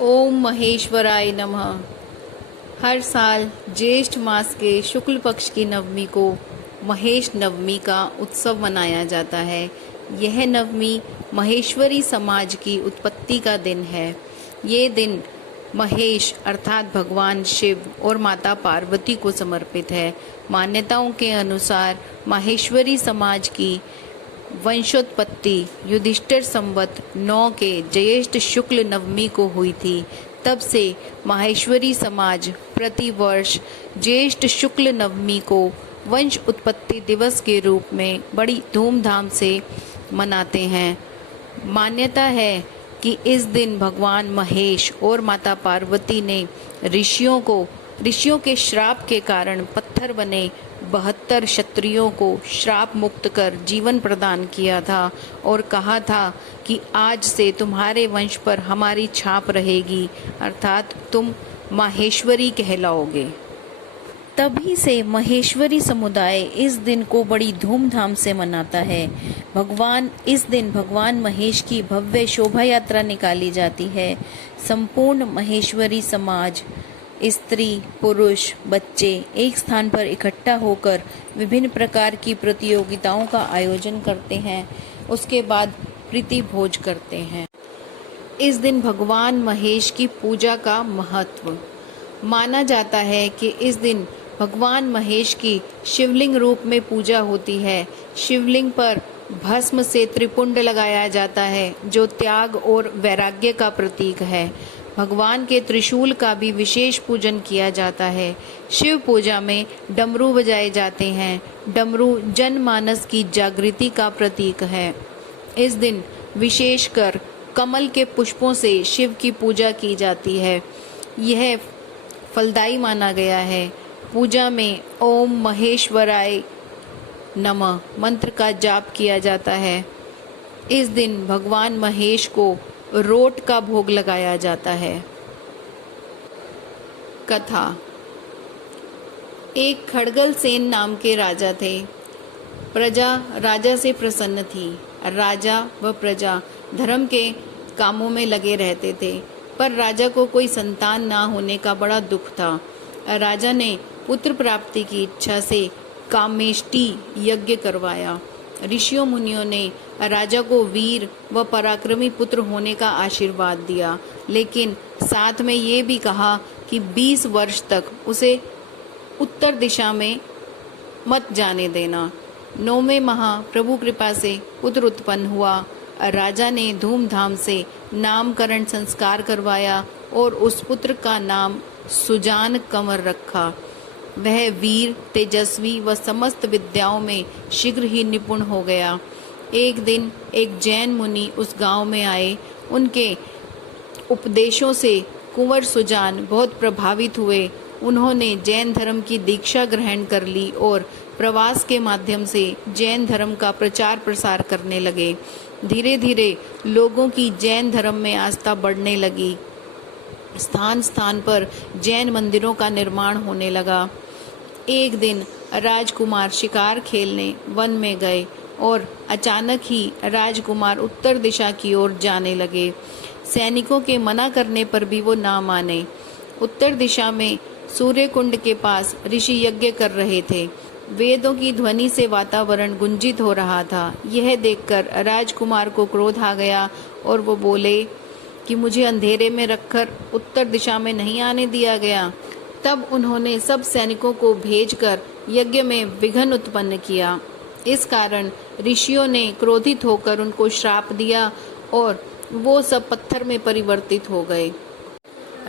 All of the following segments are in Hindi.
ओम महेश्वराय नमः। हर साल ज्येष्ठ मास के शुक्ल पक्ष की नवमी को महेश नवमी का उत्सव मनाया जाता है। यह नवमी महेश्वरी समाज की उत्पत्ति का दिन है। ये दिन महेश अर्थात भगवान शिव और माता पार्वती को समर्पित है। मान्यताओं के अनुसार माहेश्वरी समाज की वंशोत्पत्ति युधिष्ठिर संवत 9 के ज्येष्ठ शुक्ल नवमी को हुई थी। तब से माहेश्वरी समाज प्रति वर्ष ज्येष्ठ शुक्ल नवमी को वंश उत्पत्ति दिवस के रूप में बड़ी धूमधाम से मनाते हैं। मान्यता है कि इस दिन भगवान महेश और माता पार्वती ने ऋषियों के श्राप के कारण पत्थर बने 72 क्षत्रियों को श्राप मुक्त कर जीवन प्रदान किया था और कहा था कि आज से तुम्हारे वंश पर हमारी छाप रहेगी, अर्थात तुम माहेश्वरी कहलाओगे। तभी से महेश्वरी समुदाय इस दिन को बड़ी धूमधाम से मनाता है। इस दिन भगवान महेश की भव्य शोभा यात्रा निकाली जाती है। संपूर्ण महेश्वरी समाज, स्त्री, पुरुष, बच्चे एक स्थान पर इकट्ठा होकर विभिन्न प्रकार की प्रतियोगिताओं का आयोजन करते हैं। उसके बाद प्रीति भोज करते हैं। इस दिन भगवान महेश की पूजा का महत्व माना जाता है कि इस दिन भगवान महेश की शिवलिंग रूप में पूजा होती है। शिवलिंग पर भस्म से त्रिपुंड लगाया जाता है, जो त्याग और वैराग्य का प्रतीक है। भगवान के त्रिशूल का भी विशेष पूजन किया जाता है। शिव पूजा में डमरू बजाए जाते हैं। डमरू जनमानस की जागृति का प्रतीक है। इस दिन विशेषकर कमल के पुष्पों से शिव की पूजा की जाती है। यह फलदायी माना गया है। पूजा में ओम महेश्वराय नमः मंत्र का जाप किया जाता है। इस दिन भगवान महेश को रोट का भोग लगाया जाता है। कथा। एक खड़गल सेन नाम के राजा थे। प्रजा राजा से प्रसन्न थी। राजा व प्रजा धर्म के कामों में लगे रहते थे, पर राजा को कोई संतान ना होने का बड़ा दुख था। राजा ने पुत्र प्राप्ति की इच्छा से कामेष्टि यज्ञ करवाया। ऋषियों मुनियों ने राजा को वीर व पराक्रमी पुत्र होने का आशीर्वाद दिया, लेकिन साथ में ये भी कहा कि 20 वर्ष तक उसे उत्तर दिशा में मत जाने देना। 9वें माह प्रभु कृपा से पुत्र उत्पन्न हुआ। राजा ने धूमधाम से नामकरण संस्कार करवाया और उस पुत्र का नाम सुजान कंवर रखा। वह वीर, तेजस्वी व समस्त विद्याओं में शीघ्र ही निपुण हो गया। एक दिन एक जैन मुनि उस गांव में आए। उनके उपदेशों से कुंवर सुजान बहुत प्रभावित हुए। उन्होंने जैन धर्म की दीक्षा ग्रहण कर ली और प्रवास के माध्यम से जैन धर्म का प्रचार प्रसार करने लगे। धीरे धीरे लोगों की जैन धर्म में आस्था बढ़ने लगी। स्थान स्थान पर जैन मंदिरों का निर्माण होने लगा। एक दिन राजकुमार शिकार खेलने वन में गए और अचानक ही राजकुमार उत्तर दिशा की ओर जाने लगे। सैनिकों के मना करने पर भी वो ना माने। उत्तर दिशा में सूर्य कुंड के पास ऋषि यज्ञ कर रहे थे। वेदों की ध्वनि से वातावरण गुंजित हो रहा था। यह देखकर राजकुमार को क्रोध आ गया और वो बोले कि मुझे अंधेरे में रखकर उत्तर दिशा में नहीं आने दिया गया। तब उन्होंने सब सैनिकों को भेजकर यज्ञ में विघ्न उत्पन्न किया। इस कारण ऋषियों ने क्रोधित होकर उनको श्राप दिया और वो सब पत्थर में परिवर्तित हो गए।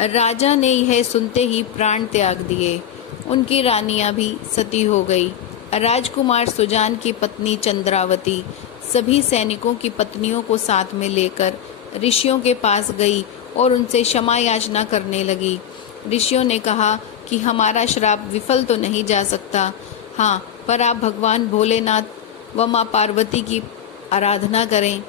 राजा ने यह सुनते ही प्राण त्याग दिए। उनकी रानियां भी सती हो गई। राजकुमार सुजान की पत्नी चंद्रावती सभी सैनिकों की पत्नियों को साथ में लेकर ऋषियों के पास गई और उनसे क्षमा याचना करने लगी। ऋषियों ने कहा कि हमारा श्राप विफल तो नहीं जा सकता, हाँ, पर आप भगवान भोलेनाथ व माँ पार्वती की आराधना करें।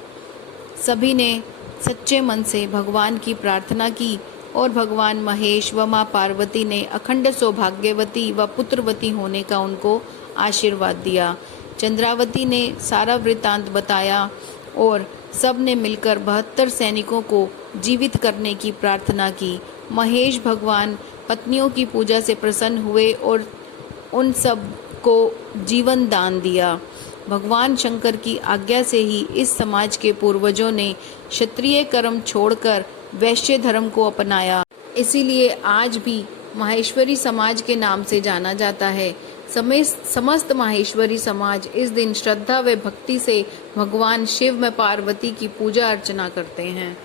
सभी ने सच्चे मन से भगवान की प्रार्थना की और भगवान महेश व माँ पार्वती ने अखंड सौभाग्यवती व पुत्रवती होने का उनको आशीर्वाद दिया। चंद्रावती ने सारा वृतांत बताया और सब ने मिलकर 72 सैनिकों को जीवित करने की प्रार्थना की। महेश भगवान पत्नियों की पूजा से प्रसन्न हुए और उन सब को जीवन दान दिया। भगवान शंकर की आज्ञा से ही इस समाज के पूर्वजों ने क्षत्रिय कर्म छोड़कर वैश्य धर्म को अपनाया। इसीलिए आज भी माहेश्वरी समाज के नाम से जाना जाता है। समस्त माहेश्वरी समाज इस दिन श्रद्धा व भक्ति से भगवान शिव में पार्वती की पूजा अर्चना करते हैं।